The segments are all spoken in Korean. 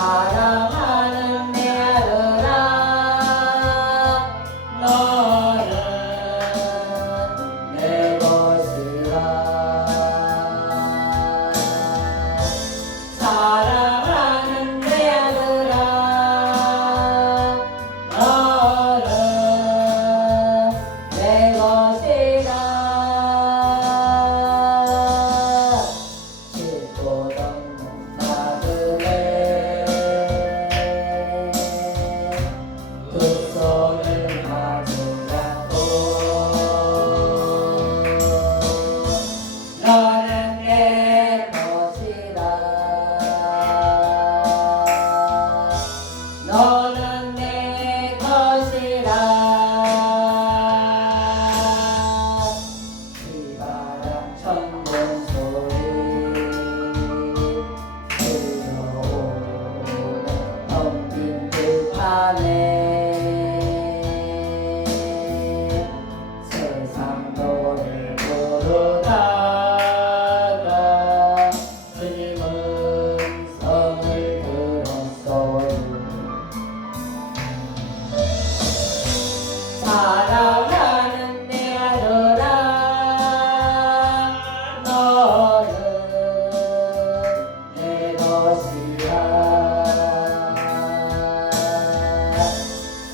사랑하는 내 아들아 너는 내 것이라 사랑하는 내 아들아 너는 내 것이라 싣고 덮는 나그네 두 손을 마주 잡고 너는 내 것이라 너는 내 것이라 비바람 천둥 소리 들려오는 텅빈 들판에 세상 노래 부르다가 주님 음성을 들었소이 사랑하는 내 아들아 너는 내 것이라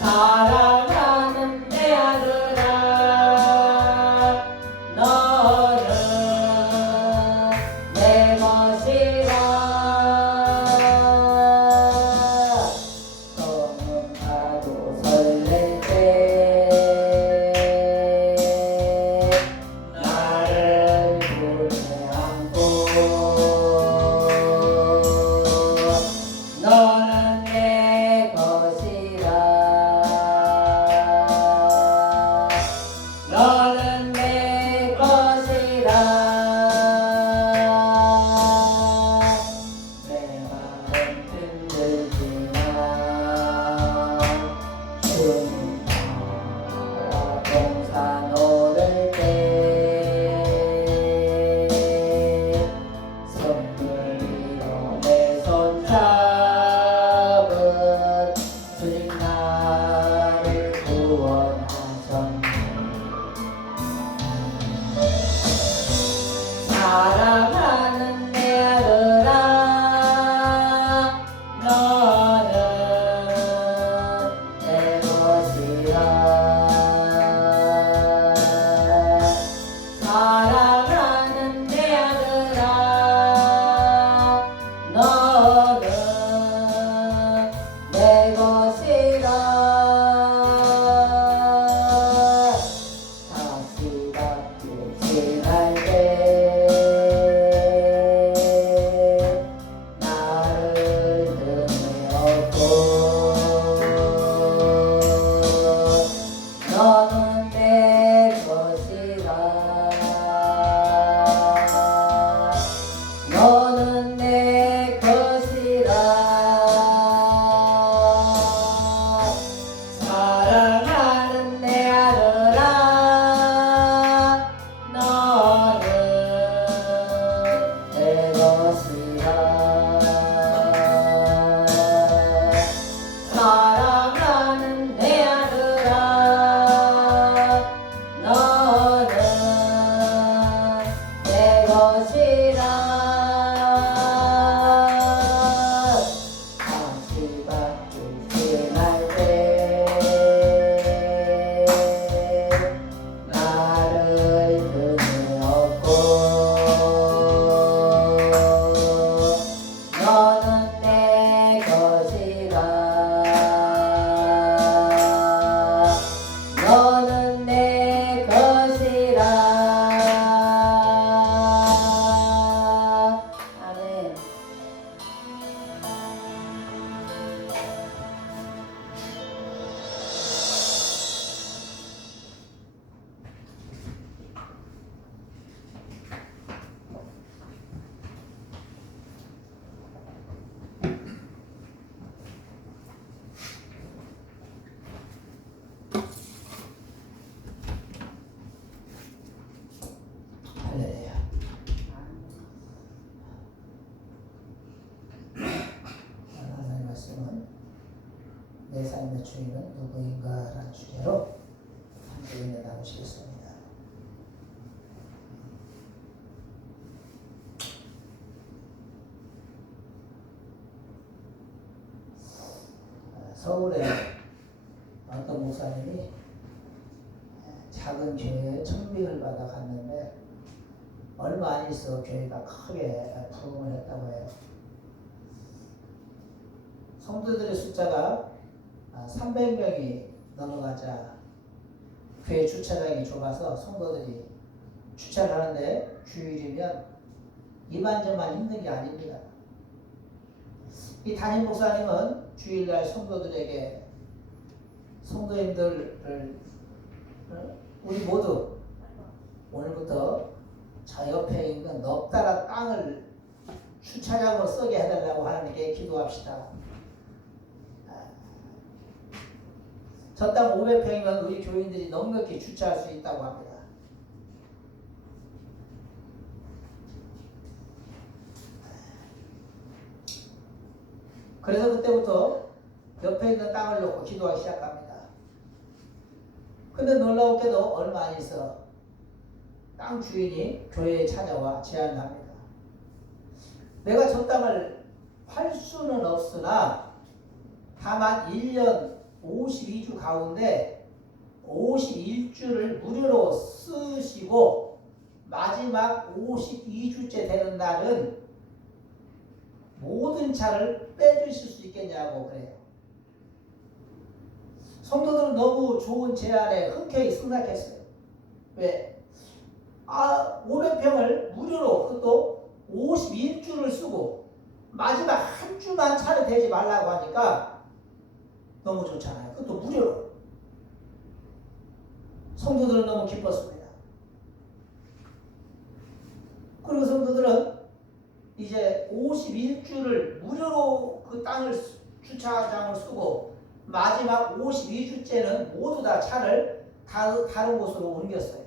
사랑하는 내 아들아 너는 내 것이라 성은 가도 설렐 때 나를 품에 안고 내 삶의 주인은 누구인가? 라는 주제로 함께 은혜 나누시겠습니다. 서울에 어떤 목사님이 작은 교회에 청빙을 받아 갔는데 얼마 안 있어 교회가 크게 부흥을 했다고 해요. 성도들의 숫자가 300명이 넘어가자 교회 주차장이 좁아서 성도들이 주차를 하는데 주일이면 이만저만 힘든 게 아닙니다. 이 담임 목사님은 주일날 성도들에게 성도님들을 우리 모두 오늘부터 저 옆에 있는 넓다란 땅을 주차장으로 쓰게 해달라고 하나님께 기도합시다. 저 땅 500평이면 우리 교인들이 넉넉히 주차할 수 있다고 합니다. 그래서 그때부터 옆에 있는 땅을 놓고 기도하기 시작합니다. 근데 놀라웠게도 얼마 안 있어 땅 주인이 교회에 찾아와 제안을 합니다. 내가 저 땅을 팔 수는 없으나 다만 1년 52주 가운데 51주를 무료로 쓰시고 마지막 52주째 되는 날은 모든 차를 빼주실 수 있겠냐고 그래요. 성도들은 너무 좋은 제안에 흔쾌히 승낙했어요. 왜? 500평을 무료로 그것도 51주를 쓰고 마지막 한 주만 차를 대지 말라고 하니까 너무 좋잖아요. 그것도 무료로. 성도들은 너무 기뻤습니다. 그리고 성도들은 이제 51주를 무료로 그 땅을 주차장을 쓰고 마지막 52주째는 모두 다 차를 다른 곳으로 옮겼어요.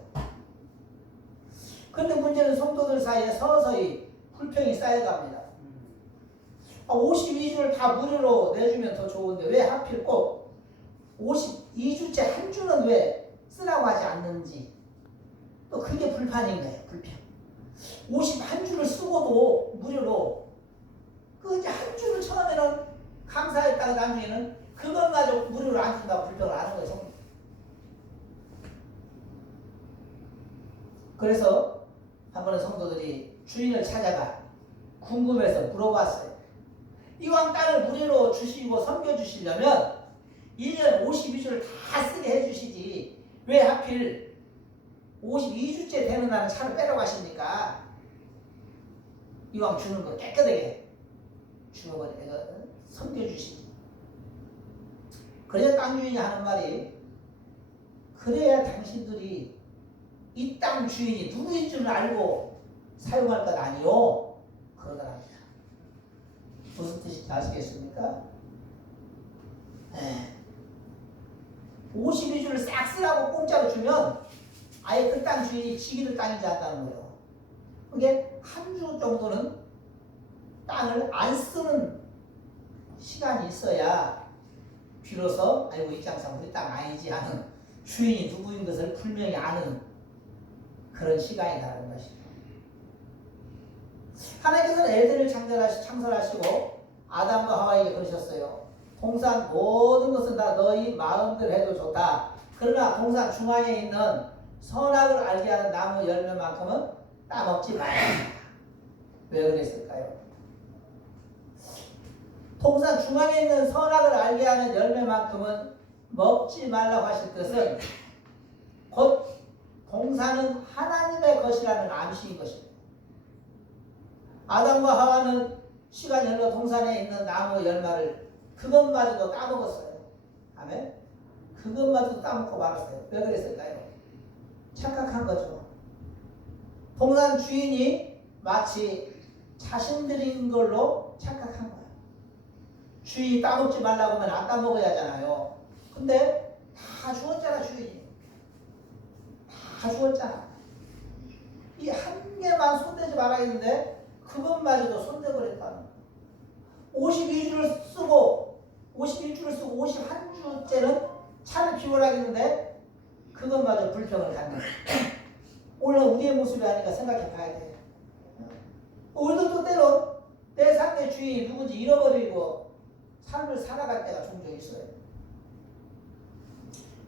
그런데 문제는 성도들 사이에 서서히 불평이 쌓여갑니다. 52주를 다 무료로 내주면 더 좋은데 왜 하필 꼭 52주째 한 주는 왜 쓰라고 하지 않는지 또 그게 불판인 거예요. 불평. 51주를 쓰고도 무료로 그 이제 한 주를 처음에는 감사했다가 나중에는 그것 가지고 무료로 안 준다고 불평을 하는 거예요. 그래서 한 번은 성도들이 주인을 찾아가 궁금해서 물어봤어요. 이왕 땅을 무료로 주시고 섬겨주시려면 1년 52주를 다 쓰게 해주시지 왜 하필 52주째 되는 날은 차를 빼러 가십니까? 이왕 주는 거 깨끗하게 주어버려 섬겨주시지. 그래야 땅 주인이 하는 말이 그래야 당신들이 이 땅 주인이 누구인 줄 알고 사용할 것 아니요 그러더랍니다. 무슨 뜻인지 아시겠습니까? 52주를 싹 쓰라고 공짜로 주면 아예 그 땅 주인이 지기들 땅인지 안다는 거예요. 그게 한 주 정도는 땅을 안 쓰는 시간이 있어야 비로소 아이고 이 장사 우리 땅 아니지 하는 주인이 누구인 것을 분명히 아는 그런 시간이라는 것입니다. 하나님께서는 에덴을 창설하시고 아담과 하와에게 그러셨어요. 동산 모든 것은 다 너희 마음대로 해도 좋다. 그러나 동산 중앙에 있는 선악을 알게 하는 나무 열매만큼은 따먹지 말라. 왜 그랬을까요? 동산 중앙에 있는 선악을 알게 하는 열매만큼은 먹지 말라고 하실 것은 곧 동산은 하나님의 것이라는 암시인 것입니다. 아담과 하와는 시간이 흘러 동산에 있는 나무 열매를 그것마저도 따먹었어요. 아멘? 그것마저도 따먹고 말았어요. 왜 그랬을까요? 착각한 거죠. 동산 주인이 마치 자신들인 걸로 착각한 거예요. 주인이 따먹지 말라고 하면 안 따먹어야 하잖아요. 근데 다 주었잖아, 주인이. 다 주었잖아. 이 한 개만 손대지 말아야겠는데 그것마저도 손대버렸다는 거예요. 52주를 쓰고 51주를 쓰고 51주째는 차를 피워나겠는데 그것마저 불평을 갖는 오늘 우리의 모습이 아닌가 생각해 봐야 돼. 우리도 또 때론 내 삶의 주인이 누군지 잃어버리고 삶을 살아갈 때가 종종 있어요.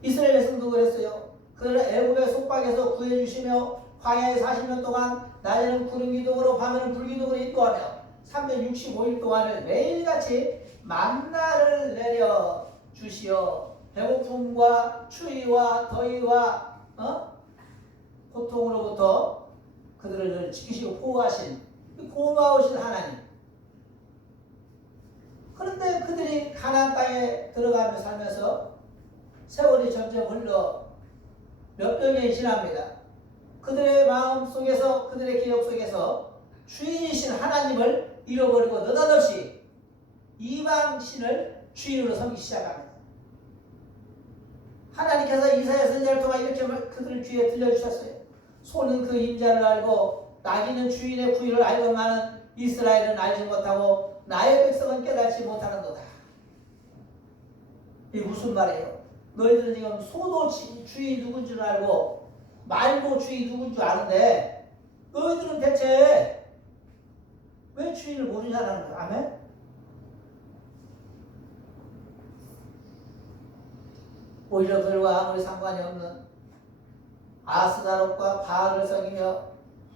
이스라엘 백성도 그랬어요. 그들은 애굽의 속박에서 구해주시며 광야에 40년 동안 낮에는 구름 기둥으로 밤에는 불 기둥으로 인도하며 365일 동안을 매일같이 만나를 내려 주시어 배고픔과 추위와 더위와 고통으로부터 그들을 지키시고 보호하신 고마우신 하나님. 그런데 그들이 가나안 땅에 들어가며 살면서 세월이 점점 흘러 몇백 년이 지납니다. 그들의 마음 속에서 그들의 기억 속에서 주인이신 하나님을 잃어버리고 느닷없이 이방신을 주인으로 섬기기 시작합니다. 하나님께서 이사야 선지자를 통해 이렇게 그들 귀에 들려주셨어요. 소는 그 임자를 알고 나귀는 주인의 구유를 알건만은 이스라엘은 알지 못하고 나의 백성은 깨닫지 못하는도다. 이게 무슨 말이에요? 너희들은 지금 소도 주인 누군 줄 알고 말도 주인 누군 줄 아는데 너희들은 대체 왜 주인을 모르냐는 거야. 아멘? 오히려 그들과 아무리 상관이 없는 아스다롯과 바알을 섬기며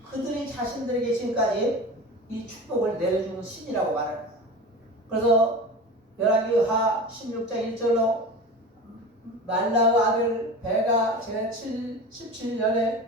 그들이 자신들에게 지금까지 이 축복을 내려주는 신이라고 말합니다. 그래서 열왕기하 16장 1절로 말라의 아들 베가 제17년에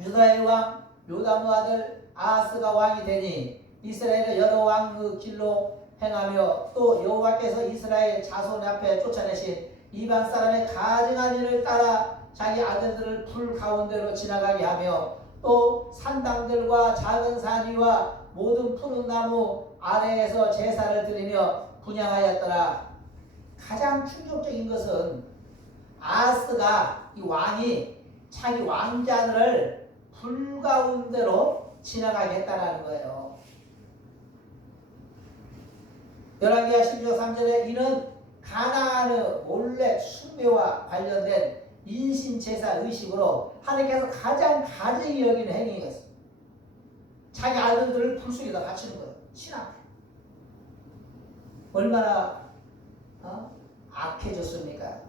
유다의 왕 요담의 아들 아하스가 왕이 되니 이스라엘의 여러 왕의 길로 행하며 또 여호와께서 이스라엘 자손 앞에 쫓아내신 이방 사람의 가증한 일을 따라 자기 아들들을 불 가운데로 지나가게 하며 또 산당들과 작은 산 위와 모든 푸른 나무 아래에서 제사를 드리며 분향하였더라. 가장 충격적인 것은 아하스가 이 왕이 자기 왕자들을 불 가운데로 지나가게 했다는 거예요. 열왕기하 16장 3절에 이는 가나안의 몰래 숭배와 관련된 인신제사 의식으로 하나님께서 가장 가증히 여기는 행위였습니다. 자기 아들들을 불 속에다 바치는 거예요. 신앙. 얼마나 악해졌습니까?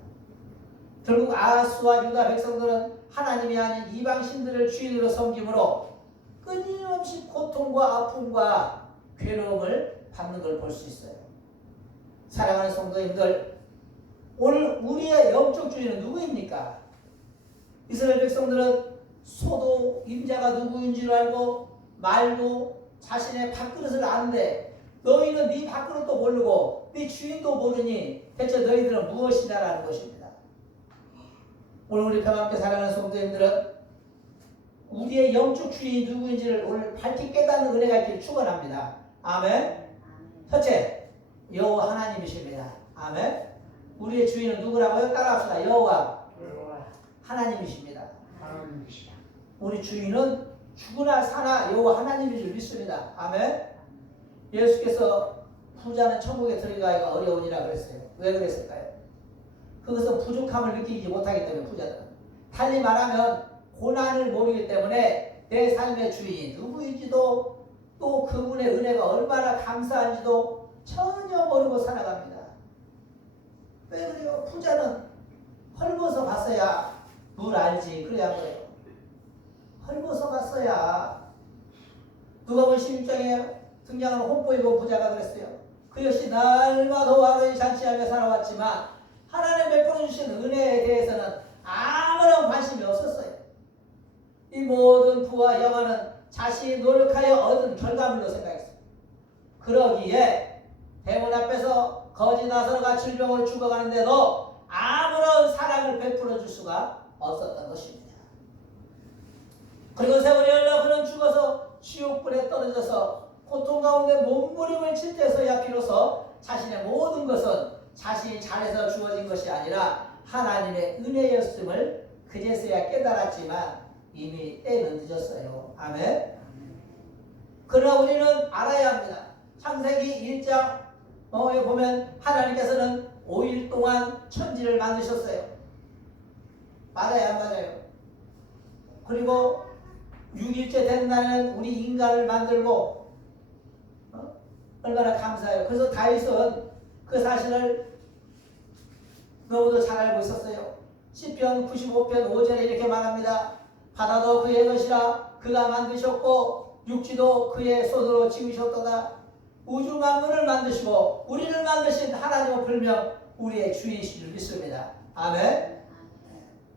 결국 아하스와 유다 백성들은 하나님이 아닌 이방신들을 주인으로 섬김으로 끊임없이 고통과 아픔과 괴로움을 받는 걸 볼 수 있어요. 사랑하는 성도님들, 오늘 우리의 영적 주인은 누구입니까? 이스라엘 백성들은 소도 임자가 누구인 줄 알고 말도 자신의 밥그릇을 아는데 너희는 네 밥그릇도 모르고 네 주인도 모르니 대체 너희들은 무엇이냐라는 것입니다. 오늘 우리 평안께 사랑하는 성도님들은 우리의 영적 주인이 누구인지를 오늘 밝히 깨닫는 은혜가 있기를 축원합니다. 아멘. 첫째, 여호와 하나님이십니다. 아멘. 우리의 주인은 누구라고요? 따라합시다. 여호와 하나님이십니다. 우리 주인은 죽으나 사나 여호와 하나님인 줄 믿습니다. 아멘. 예수께서 부자는 천국에 들어가기가 어려우니라 그랬어요. 왜 그랬을까요? 그것은 부족함을 느끼지 못하기 때문에 부자들은. 달리 말하면 고난을 모르기 때문에 내 삶의 주인이 누구인지도 또 그분의 은혜가 얼마나 감사한지도 전혀 모르고 살아갑니다. 왜 그래요? 부자는 헐벗어 봤어야 물 알지. 그래야 그래요. 헐벗어 봤어야. 누가복음 16장에 등장하는 홍보이고 부자가 그랬어요. 그 역시 날마다 와르이 잔치하며 살아왔지만 하나님 베풀어 주신 은혜에 대해서는 아무런 관심이 없었어요. 이 모든 부와 영화는 자신이 노력하여 얻은 결과물로 생각했어요. 그러기에 대문 앞에서 거지 나서가 질병으로 죽어가는데도 아무런 사랑을 베풀어 줄 수가 없었던 것입니다. 그리고 세월이 흘러 그는 죽어서 지옥불에 떨어져서 고통 가운데 몸부림을 칠 때서야 비로소 자신의 모든 것은 자신이 잘해서 주어진 것이 아니라 하나님의 은혜였음을 그제서야 깨달았지만 이미 때는 늦었어요. 아멘. 그러나 우리는 알아야 합니다. 창세기 1장 여기 보면 하나님께서는 5일 동안 천지를 만드셨어요. 맞아요, 안 맞아요? 그리고 6일째 된 날에는 우리 인간을 만들고 얼마나 감사해요. 그래서 다윗은 그 사실을 너무도 잘 알고 있었어요. 시편 95편 5절에 이렇게 말합니다. 바다도 그의 것이라 그가 만드셨고 육지도 그의 손으로 지으셨도다. 우주 만물을 만드시고 우리를 만드신 하나님을 불명 우리의 주인이신 줄 믿습니다. 아멘.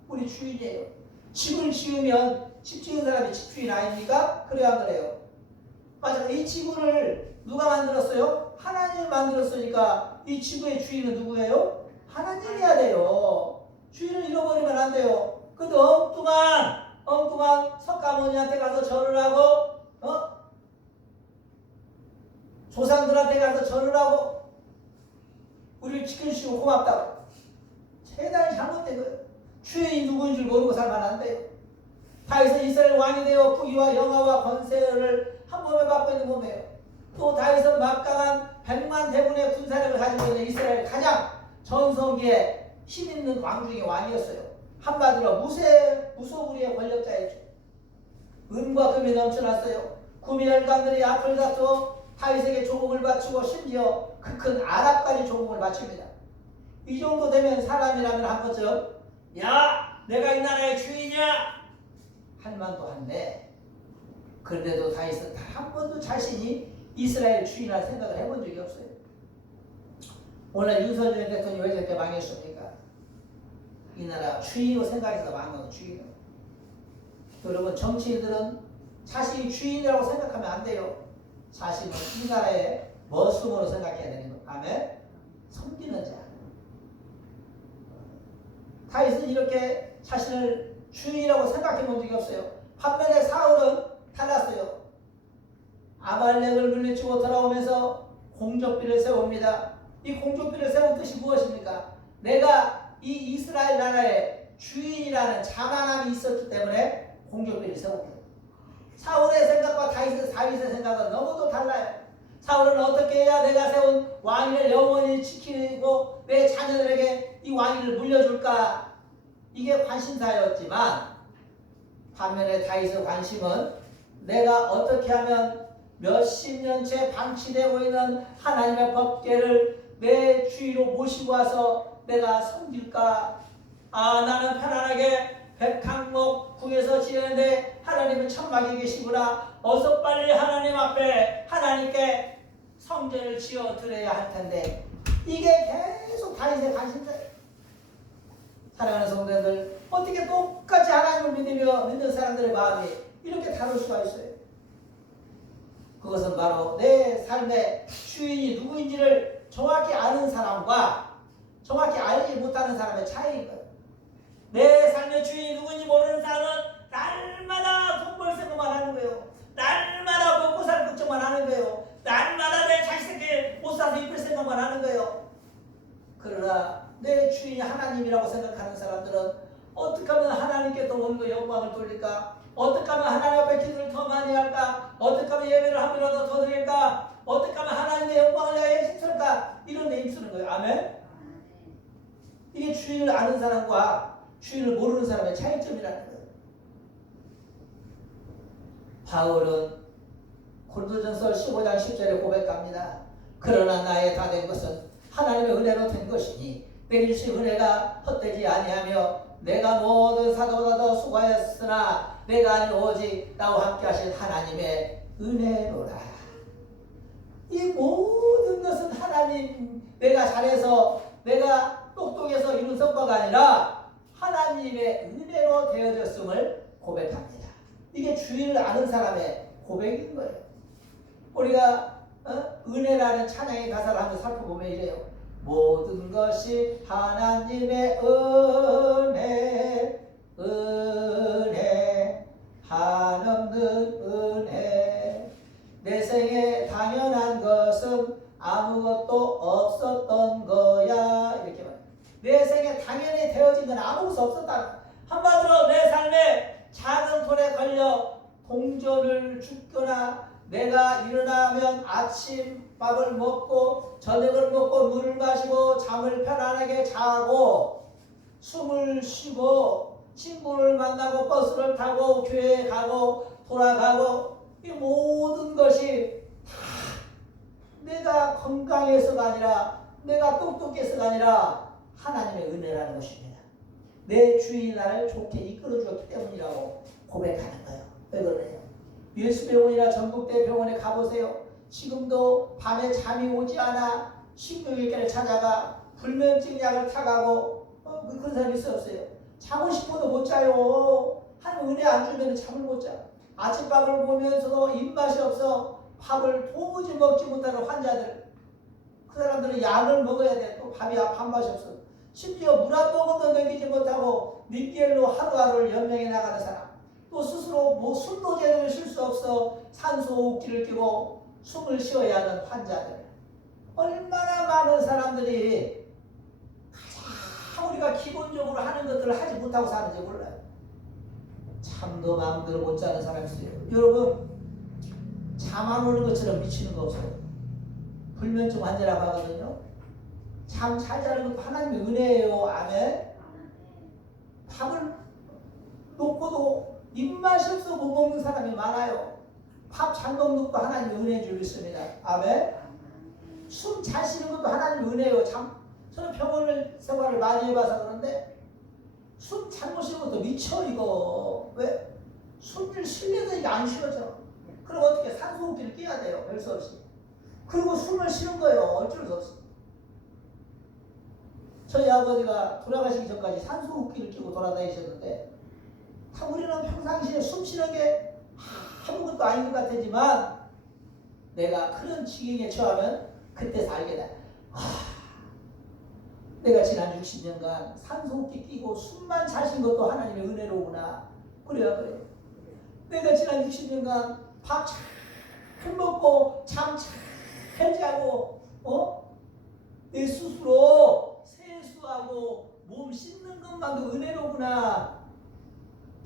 우리 주인이에요. 집을 지으면 집 지은 사람이 집 주인 아닙니까? 그래야 그래요. 맞아. 이 지구를 누가 만들었어요? 하나님이 만들었으니까 이 지구의 주인은 누구예요? 하나님이어야 돼요. 주인을 잃어버리면 안 돼요. 근데 엉뚱한 석가모니한테 가서 절을 하고 조상들한테 가서 절을 하고 우리를 지켜주시고 고맙다고. 대단히 잘못된 거예요. 주인이 누구인 줄 모르고 살면 안 돼요. 다윗은 이스라엘 왕이 되어 부귀와 영화와 권세를 한 몸에 받고 있는 몸이에요. 또 다윗은 막강한 100만 대군의 군사력을 가지고 있는 이스라엘 가장 전성기에 힘있는 왕 중의 왕이었어요. 한마디로 무소불위의 권력자였죠. 은과 금이 넘쳐났어요. 구미 열강들이 앞을 다투어 다윗에게 조공을 바치고 심지어 그 큰 아랍까지 조공을 바칩니다. 이 정도 되면 사람이라면 한 번쯤 야 내가 이 나라의 주인이야 할 만도 한데, 그런데도 다윗은 단 한 번도 자신이 이스라엘 주인이라 생각을 해본 적이 없어요. 오늘 윤석열 대통령이 왜 저렇게 망했습니까? 이 나라 주인으로 생각해서 망한 주인으로. 여러분, 정치인들은 자신이 주인이라고 생각하면 안 돼요. 자신은 이 나라의 머슴으로 생각해야 되는 거. 아멘? 섬기는 자. 다윗은 이렇게 자신을 주인이라고 생각해 본 적이 없어요. 반면에 사울은 달랐어요. 아말렉을 물리치고 돌아오면서 공적비를 세웁니다. 이 공적비를 세운 뜻이 무엇입니까? 내가 이 이스라엘 나라의 주인이라는 자만함이 있었기 때문에 공적비를 세웁니다. 사울의 생각과 다윗의 생각은 너무도 달라요. 사울은 어떻게 해야 내가 세운 왕위를 영원히 지키고 내 자녀들에게 이 왕위를 물려줄까? 이게 관심사였지만, 반면에 다윗의 관심은 내가 어떻게 하면 몇십 년째 방치되고 있는 하나님의 법궤를 내 주위로 모시고 와서 내가 섬길까? 나는 편안하게 백향목 궁에서 지내는데 하나님은 천막에 계시구나. 어서 빨리 하나님 앞에 하나님께 성전을 지어 드려야 할 텐데, 이게 계속 다윗의 관심사예요. 사랑하는 성도들, 어떻게 똑같이 하나님을 믿는 사람들의 마음이 이렇게 다를 수가 있어요? 그것은 바로 내 삶의 주인이 누구인지를 정확히 아는 사람과 정확히 알지 못하는 사람의 차이인 거예요. 내 삶의 주인이 누구인지 모르는 사람은 날마다 돈 벌 생각만 하는 거예요. 날마다 먹고 살 걱정만 하는 거예요. 날마다 내 자식에게 옷 사서 입을 생각만 하는 거예요. 그러나 내 주인이 하나님이라고 생각하는 사람들은 어떻게 하면 하나님께 더 원과 영광을 돌릴까? 어떻게 하면 하나님 앞에 기도를 더 많이 할까? 어떻게 하면 예배를 한 번이라도 더 드릴까? 어떻게 하면 하나님의 영광을 위하여 힘쓸까? 이런 데 힘쓰는 거예요. 아멘? 이게 주인을 아는 사람과 주인을 모르는 사람의 차이점이라는 거예요. 바울은 고린도전서 15장 10절에 고백합니다. 그러나 나의 다 된 것은 하나님의 은혜로 된 것이니 내 일시 은혜가 헛되지 아니하며 내가 모든 사도보다 더 수고하였으나 내가 아닌 오직 나와 함께 하신 하나님의 은혜로라. 이 모든 것은 하나님, 내가 잘해서 내가 똑똑해서 이룬 성과가 아니라 하나님의 은혜로 되어졌음을 고백합니다. 이게 주인을 아는 사람의 고백인 거예요. 우리가 은혜라는 찬양의 가사를 한번 살펴보면 이래요. 모든 것이 하나님의 은혜, 은혜, 한없는 은혜. 내 생에 당연한 것은 아무것도 없었던 거야. 이렇게 말해요. 내 생에 당연히 되어진 건 아무것도 없었다는 거예요. 한마디로 내 삶에 작은 돌에 걸려 동전을 줍거나 내가 일어나면 아침 밥을 먹고 저녁을 먹고 물을 마시고 잠을 편안하게 자고 숨을 쉬고 친구를 만나고 버스를 타고 교회에 가고 돌아가고 이 모든 것이 다 내가 건강해서가 아니라 내가 똑똑해서가 아니라 하나님의 은혜라는 것입니다. 내 주인이 나를 좋게 이끌어주었기 때문이라고 고백하는 거예요. 왜 그러네요? 예수병원이나 전국대 병원에 가보세요. 지금도 밤에 잠이 오지 않아 신경외과를 찾아가 불면증 약을 타가고 그런 사람이 있어요, 없어요? 자고 싶어도 못 자요. 하나님 은혜 안 주면 잠을 못 자. 아침밥을 보면서도 입맛이 없어 밥을 도무지 먹지 못하는 환자들, 그 사람들은 약을 먹어야 돼. 또 밥맛이 없어. 심지어 물 한 모금도 먹이지 못하고 닉겔로 하루하루를 연명해 나가는 사람, 또 스스로 뭐 숨도 제대로 쉴 수 없어 산소호흡기를 끼고 숨을 쉬어야 하는 환자들, 얼마나 많은 사람들이 가장 우리가 기본적으로 하는 것들을 하지 못하고 사는지 몰라요. 잠도 마음대로 못 자는 사람이 있어요. 여러분, 잠 안 오는 것처럼 미치는 거 없어요. 불면증 환자라고 하거든요. 잠 잘 자는 것도 하나님의 은혜예요. 아멘. 밥을 놓고도 입맛이 없어 못 먹는 사람이 많아요. 밥 잘 먹는 것도 하나님의 은혜인 줄 믿습니다. 아멘. 숨 잘 쉬는 것도 하나님의 은혜예요. 저는 병원을 생활을 많이 해봐서 그런데 숨 잘못 쉬는 것도 미쳐 이거. 왜? 숨을 쉬려도 이게 안 쉬어져. 그럼 어떻게 산소호흡기를 끼야 돼요. 별 수 없이. 그리고 숨을 쉬는 거예요. 어쩔 수 없이. 저희 아버지가 돌아가시기 전까지 산소호흡기를 끼고 돌아다니셨는데 우리는 평상시에 숨 쉬는 게 아무것도 아닌 것 같지만 내가 그런 지경에 처하면 그때서 알게 돼. 내가 지난 60년간 산소호흡기 끼고 숨만 잘 쉰 것도 하나님의 은혜로구나. 그래요. 내가 지난 60년간 밥 잘 먹고 잠 잘 자고 내 스스로 세수하고 몸 씻는 것만도 은혜로구나.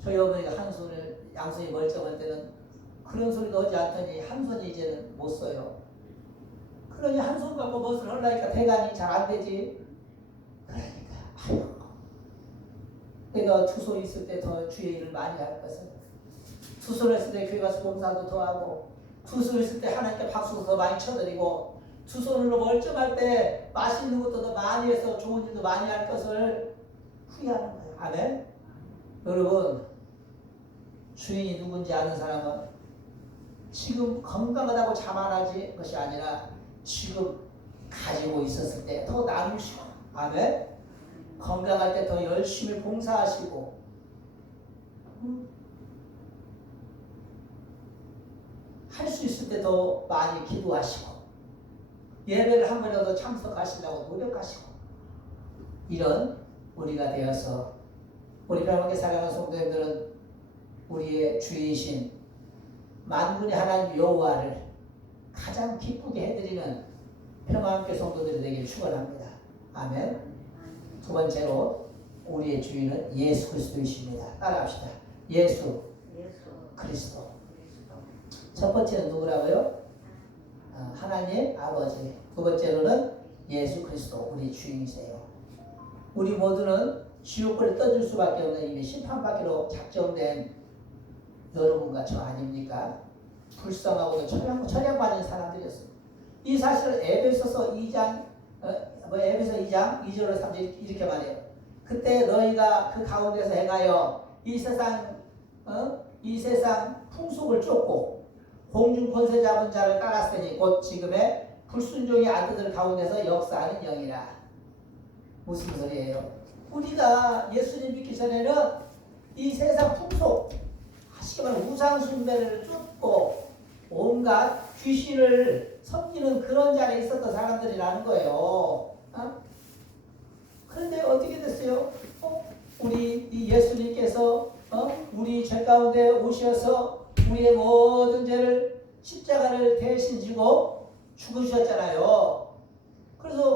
저희 어머니가 한 손을 양손이 멀쩡할 때는 그런 소리도 하지 않더니 한 손이 이제는 못 써요. 그러니 한 손 갖고 무엇을 하려니까 대간이 잘 안 되지. 그러니까 아유, 내가 두 손 있을 때 더 주의 일을 많이 할 것을, 두 손 있을 때 교회 가서 봉사도 더 하고, 두 손 있을 때 하나님께 박수도 더 많이 쳐드리고, 두 손으로 멀쩡할 때 맛있는 것도 더 많이 해서 좋은 일도 많이 할 것을 후회하는 거예요. 아멘. 여러분, 주인이 누군지 아는 사람은 지금 건강하다고 자만하지 것이 아니라 지금 가지고 있었을 때 더 나누시고, 아멘. 건강할 때 더 열심히 봉사하시고, 할 수 있을 때 더 많이 기도하시고, 예배를 한 번이라도 참석하시려고 노력하시고, 이런 우리가 되어서 우리 평안하게 살아가는 성도님들은 우리의 주이신 만군의 하나님 여호와를 가장 기쁘게 해드리는 평안함께 성도들이 되기를 축원합니다. 아멘. 두 번째로 우리의 주인은 예수 그리스도이십니다. 따라합시다. 예수 그리스도. 첫 번째는 누구라고요? 하나님 아버지. 두 번째로는 예수 그리스도 우리 주인이세요. 우리 모두는 지옥불에 떠질 수밖에 없는 이미 심판받기로 작정된 여러분과 저 아닙니까? 불쌍하고도 처량받은 사람들이었습니다. 이 사실을 에베소서 2장 2절로 3절 이렇게 말해요. 그때 너희가 그 가운데서 행하여 이 세상 풍속을 쫓고 공중 권세 잡은 자를 따랐으니 곧 지금의 불순종의 아들들 가운데서 역사하는 영이라. 무슨 소리예요? 우리가 예수님 믿기 전에는 이 세상 풍속, 쉽게 말하면 우상숭배를 쫓고 온갖 귀신을 섬기는 그런 자리에 있었던 사람들이라는 거예요. 그런데 어떻게 됐어요? 우리 이 예수님께서 우리 죄 가운데 오셔서 우리의 모든 죄를 십자가를 대신 지고 죽으셨잖아요.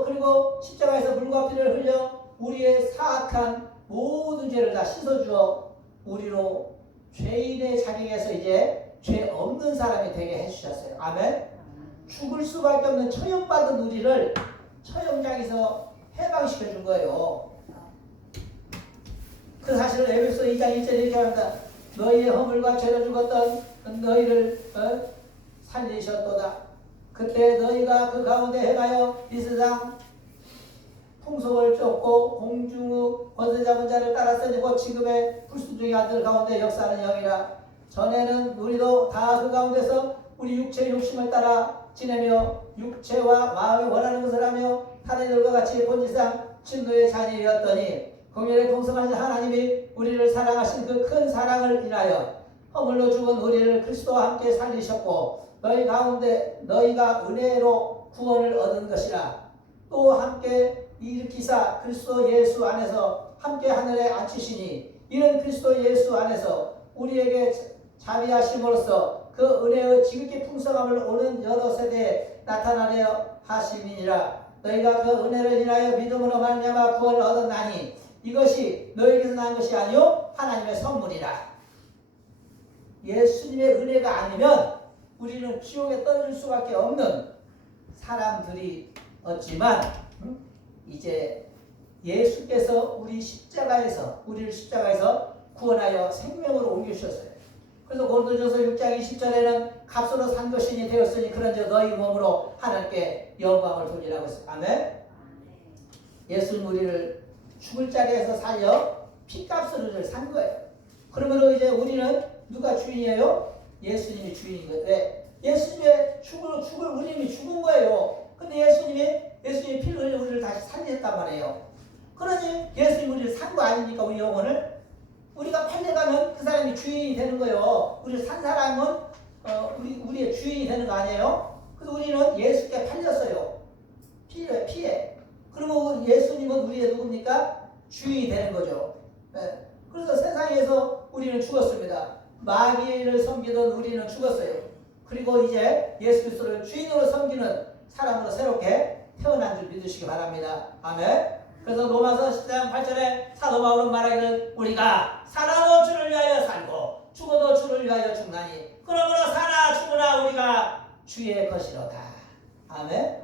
그리고 십자가에서 물과 피를 흘려 우리의 사악한 모든 죄를 다 씻어주어 우리로 죄인의 자격에서 이제 죄 없는 사람이 되게 해주셨어요. 아멘. 죽을 수밖에 없는 처형받은 우리를 처형장에서 해방시켜 준 거예요. 그 사실을 에베소 2장 1절에 이렇게 합니다. 너희의 허물과 죄로 죽었던 너희를 살리셨도다. 그때 너희가 그 가운데 행하여 이 세상 풍속을 쫓고 공중의 권세 잡은 자를 따랐으니 곧 지금의 불순종의 아들 가운데 역사하는 영이라. 전에는 우리도 다 그 가운데서 우리 육체의 욕심을 따라 지내며 육체와 마음이 원하는 것을 하며 타인들과 같이 본질상 진노의 자녀였더니 공연의 풍성하신 하나님이 우리를 사랑하신 그 큰 사랑을 인하여 허물로 죽은 우리를 그리스도와 함께 살리셨고 너희 가운데 너희가 은혜로 구원을 얻은 것이라. 또 함께 일으키사 그리스도 예수 안에서 함께 하늘에 앉히시니 이는 그리스도 예수 안에서 우리에게 자비하심으로써 그 은혜의 지극히 풍성함을 오는 여러 세대에 나타나려 하심이니라. 너희가 그 은혜를 인하여 믿음으로 말미암아 구원을 얻었나니 이것이 너희에게서 난 것이 아니요 하나님의 선물이라. 예수님의 은혜가 아니면 우리는 지옥에 떨어질 수밖에 없는 사람들이었지만 이제 예수께서 우리를 십자가에서 구원하여 생명으로 옮겨주셨어요. 그래서 고린도전서 6장 20절에는 값으로 산 것이니 되었으니 그런즉 너희 몸으로 하나님께 영광을 돌리라고 했어요. 아멘. 예수님 우리를 죽을 자리에서 살려 피값으로 산 거예요. 그러므로 이제 우리는 누가 주인이에요? 예수님이 주인인 거예요. 왜? 예수님의 죽을 우리는 죽은 거예요. 근데 예수님이 피를 흘려 우리를 다시 살렸단 말이에요. 그러니 예수님 우리를 산 거 아닙니까? 우리 영혼을 우리가 팔려가면 그 사람이 주인이 되는 거예요. 우리를 산 사람은 우리의 주인이 되는 거 아니에요? 그래서 우리는 예수께 팔렸어요. 피에. 그리고 예수님은 우리의 누굽니까? 주인이 되는 거죠. 네. 그래서 세상에서 우리는 죽었습니다. 마귀를 섬기던 우리는 죽었어요. 그리고 이제 예수 그리스도를 주인으로 섬기는 사람으로 새롭게 태어난 줄 믿으시기 바랍니다. 아멘. 그래서 로마서 10장 8절에 사도 바울은 말하기를 우리가 살아도 주를 위하여 살고 죽어도 주를 위하여 죽나니 그러므로 살아 죽으나 우리가 주의 것이로다. 아멘.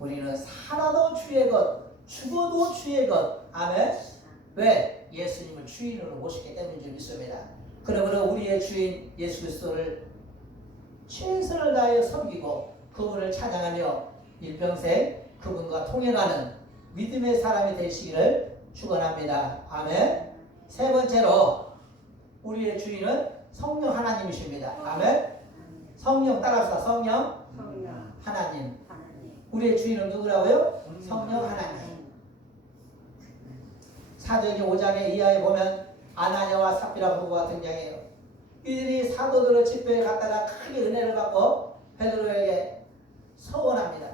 우리는 살아도 주의 것, 죽어도 주의 것. 아멘. 왜? 예수님을 주인으로 모시기 때문인 줄 믿습니다. 그러므로 우리의 주인 예수 그리스도를 최선을 다하여 섬기고 그분을 찬양하며 일평생 그분과 통행하는 믿음의 사람이 되시기를 축원합니다. 아멘. 세 번째로 우리의 주인은 성령 하나님이십니다. 아멘. 성령 따라서 성령 하나님. 우리의 주인은 누구라고요? 성령 하나님. 사도행전 5장의 이하에 보면 아나니아와 삽비라 부부가 등장해요. 이들이 사도들의 집회에 갔다가 크게 은혜를 받고 베드로에게 서원합니다.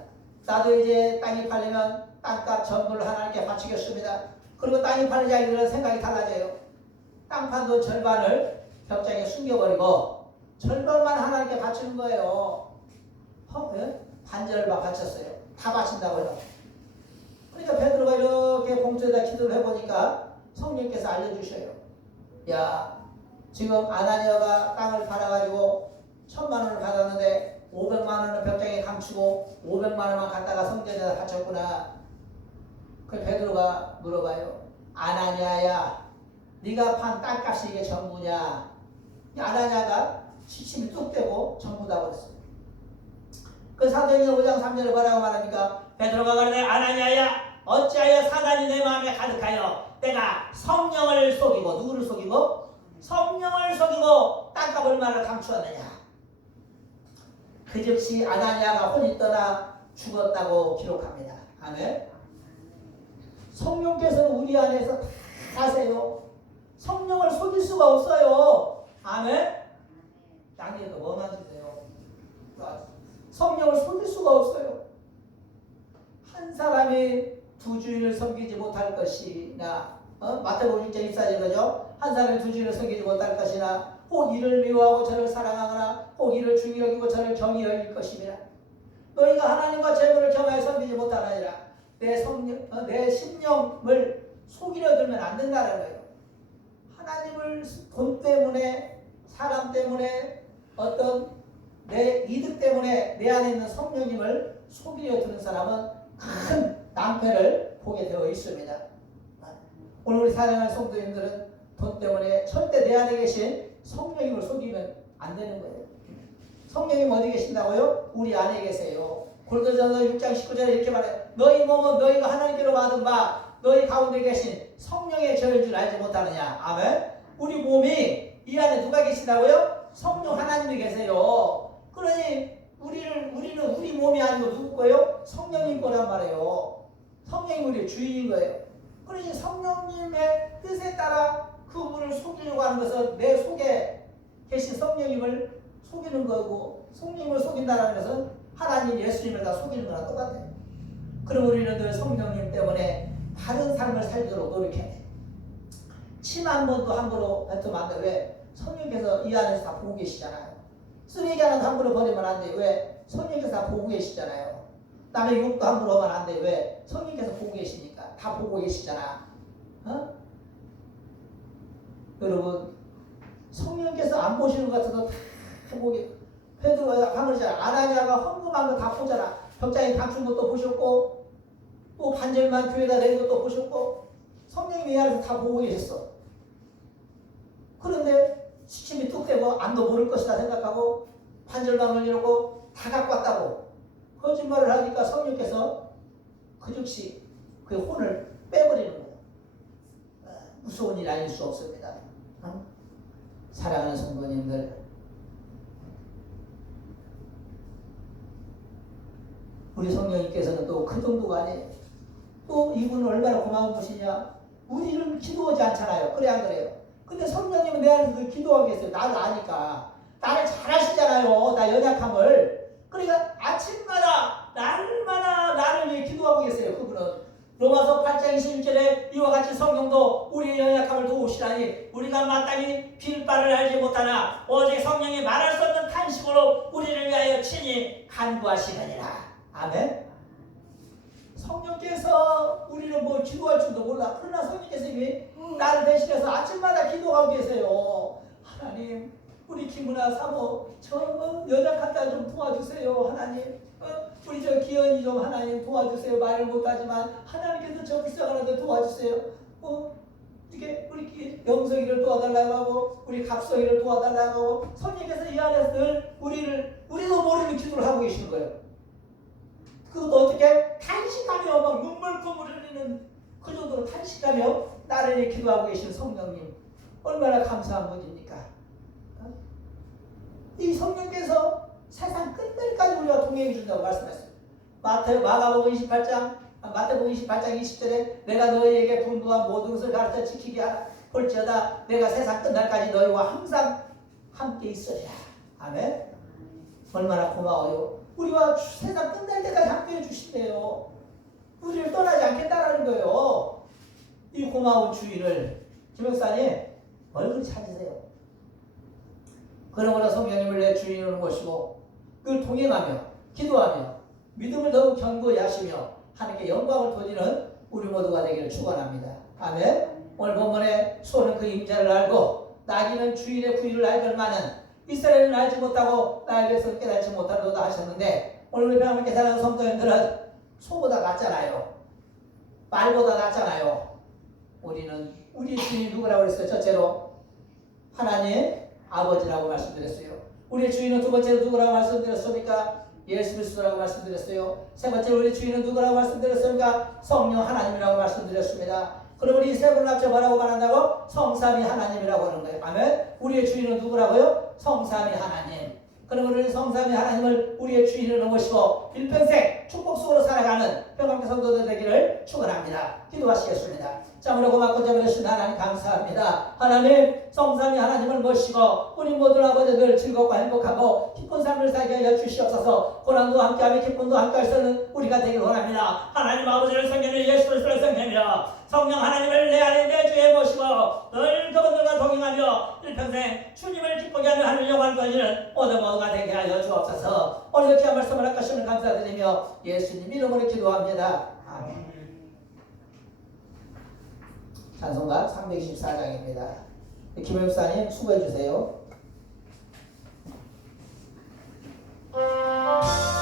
나도 이제 땅이 팔리면 땅값 전부를 하나님께 바치겠습니다. 그리고 땅이 팔리자 이들은 생각이 달라져요. 땅 판 돈 절반을 벽장에 숨겨버리고 절반만 하나님께 바치는 거예요. 반절만 바쳤어요. 다 바친다고요. 그러니까 베드로가 이렇게 봉투에다 기도를 해보니까 성령께서 알려주셔요. 야, 지금 아나니아가 땅을 팔아가지고 1,000만 원을 받았는데 500만 원은 벽장에 감추고 500만 원만 갖다가 성전에다 바쳤구나. 그 베드로가 물어봐요. 아나니아야, 네가 판 땅값이 이게 전부냐? 아나니아가 시침이 뚝 떼고 전부다 그랬어요. 그 사도행전 5장 3절에 뭐라고 말합니까? 베드로가 그러되 아나니아야, 어찌하여 사단이 내 마음에 가득하여 내가 성령을 속이고 누구를 속이고? 성령을 속이고 땅값 얼마를 감추었느냐? 그 즉시 아나니아가 혼이 떠나 죽었다고 기록합니다. 아멘. 성령께서는 우리 안에서 다 사세요. 성령을 속일 수가 없어요. 아멘. 양리도 뭐만 주세요. 성령을 속일 수가 없어요. 한 사람이 두 주인을 섬기지 못할 것이나 마태복음 6장 24절 그죠? 한 사람이 두 주인을 섬기지 못할 것이나 혹 이를 미워하고 저를 사랑하거나 혹 이를 중히 여기고 저를 경히 여길 것이니라. 너희가 하나님과 재물을 겸하여 섬기지 못하느니라. 내 심령을 속이려 들면 안 된다는 거예요. 하나님을 돈 때문에 사람 때문에 어떤 내 이득 때문에 내 안에 있는 성령님을 속이려 드는 사람은 큰 낭패를 보게 되어 있습니다. 오늘 우리 사랑하는 성도님들은 돈 때문에 절대 내 안에 계신 성령님을 속이면 안 되는 거예요. 성령님 어디 계신다고요? 우리 안에 계세요. 골고새서 6장 19절에 이렇게 말해요. 너희 몸은 너희가 하나님께로 받은 바 너희 가운데 계신 성령의 저인 줄 알지 못하느냐. 아멘. 우리 몸이 이 안에 누가 계신다고요? 성령 하나님이 계세요. 그러니 우리는 우리 몸이 아니고 누구 거예요? 성령님 거란 말이에요. 성령님 우리의 주인인 거예요. 그러니 성령님의 뜻에 따라 그분을 속이려고 하는 것은 내 속에 계신 성령님을 속이는 거고, 성령님을 속인다는 것은 하나님 예수님을 다 속이는 거랑 똑같아요. 그럼 우리는 늘 성령님 때문에 바른 삶을 살도록 노력해야 돼요. 침 한 번도 함부로 뱉으면 안 돼. 왜? 성령께서 이 안에서 다 보고 계시잖아요. 쓰레기 하나도 함부로 버리면 안 돼. 왜? 성령께서 다 보고 계시잖아요. 남의 욕도 함부로 하면 안 돼. 왜? 성령께서 보고 계시니까. 다 보고 계시잖아. 어? 여러분, 성령께서 안 보시는 것 같아도 다 보게. 베드로가 방금잖아. 아나니아가 헌금한 거 다 보잖아. 벽장에 감춘 것도 보셨고, 또 반절만 교회에다 낸 것도 보셨고, 성령님이 이 안에서 다 보고 계셨어. 그런데 시침이 뚝 떼고 안도 모를 것이다 생각하고 반절만 올리려고 다 갖고 왔다고 거짓말을 하니까 성령께서 그 즉시 그 혼을 빼버리는 거예요. 무서운 일이 아닐 수 없습니다. 사랑하는 성도님들, 우리 성령님께서는 또 그 정도가 아니에요. 또 이분은 얼마나 고마운 분이냐. 우리는 기도하지 않잖아요. 그래 안 그래요? 근데 성령님은 내 안에서 기도하고 계세요. 나를 아니까. 나를 잘 아시잖아요. 나 연약함을. 그러니까 아침마다 날마다 나를 위해 기도하고 계세요. 그분은. 로마서 8장 21절에 이와 같이 성령도 우리의 연약함을 도우시라니 우리가 마땅히 빌 바를 알지 못하나 오직 성령이 말할 수 없는 탄식으로 우리를 위하여 친히 간구하시느니라. 아멘. 성령께서 우리는 뭐 기도할 줄도 몰라. 그러나 성령께서 이미 나를 대신해서 아침마다 기도하고 계세요. 하나님, 우리 김은아 사모 저 연약하다 좀 도와주세요. 하나님, 우리 저 기현이 좀 하나님 도와주세요. 말을 못하지만 하나님께서 저 불쌍하는데 도와주세요. 이게 우리 영석이를 도와달라고 하고 우리 갑석이를 도와달라고 하고 성령께서 이 안에서 늘 우리도 모르는 기도를 하고 계시는 거예요. 그것도 어떻게? 탄식하며 막 눈물금을 흘리는 그 정도로 탄식하며 나를 위해 기도하고 계신 성령님, 얼마나 감사한 분입니까? 이 성령께서 세상 끝날까지 우리와 동행해 준다고 말씀했어요. 마가복음 28장 20절에 내가 너희에게 분부한 모든 것을 가르쳐 지키게 하라. 볼지어다 내가 세상 끝날까지 너희와 항상 함께 있으리라. 아멘. 얼마나 고마워요. 우리와 세상 끝날 때까지 함께해 주신대요. 우리를 떠나지 않겠다라는 거예요. 이 고마운 주인을 김역사님 얼굴 찾으세요. 그러므로 성령님을 내 주인으로 모시고 그를 동행하며 기도하며 믿음을 더욱 견고히 하시며 하나님께 영광을 돌리는 우리 모두가 되기를 축원합니다. 아멘. 오늘 본문에 소는 그 임자를 알고 나귀는 주인의 부위를 알걸만은 이스라엘은 알지 못하고 나의 백성은 깨닫지 못하도다 하셨는데 오늘 우리 하나님께 사랑하는 성도님들은 소보다 낫잖아요. 말보다 낫잖아요. 우리는 우리 주인이 누구라고 그랬어요? 첫째로 하나님 아버지라고 말씀드렸어요. 우리 주인은 두 번째로 누구라고 말씀드렸습니까? 예수 그리스도라고 말씀드렸어요. 세 번째로 우리 주인은 누구라고 말씀드렸습니까? 성령 하나님이라고 말씀드렸습니다. 그럼 우리 세 분을 합쳐 뭐라고 말한다고? 성삼위 하나님이라고 하는 거예요. 아멘. 우리의 주인은 누구라고요? 성삼위 하나님. 그럼 우리는 성삼위 하나님을 우리의 주인으로 모시고 일평생 축복 속으로 살아가는 평강교 성도들 되기를 축원합니다. 기도하시겠습니다. 참으로 고맙고 자비로우신 하나님 감사합니다. 하나님 성삼위 하나님을 모시고 우리 모든 아버지들 즐겁고 행복하고 기쁜 삶을 살게 하여 주시옵소서. 고난도 함께하며 기쁨도 함께할 수 있는 우리가 되길 원합니다. 하나님 아버지를 섬기는 예수 그리스도를 섬기며 성령 하나님을 내 안에 내 주에 모시고 늘 그분들과 동행하며 일평생 주님을 기쁘게 하며 하늘 영광을 돌리는 모두가 되게 하여 주옵소서. 오늘 귀한 말씀을 아까시면 감사드리며 예수님 이름으로 기도합니다. 아멘. 찬송가 324장입니다. 김 목사님 수고해 주세요. 자,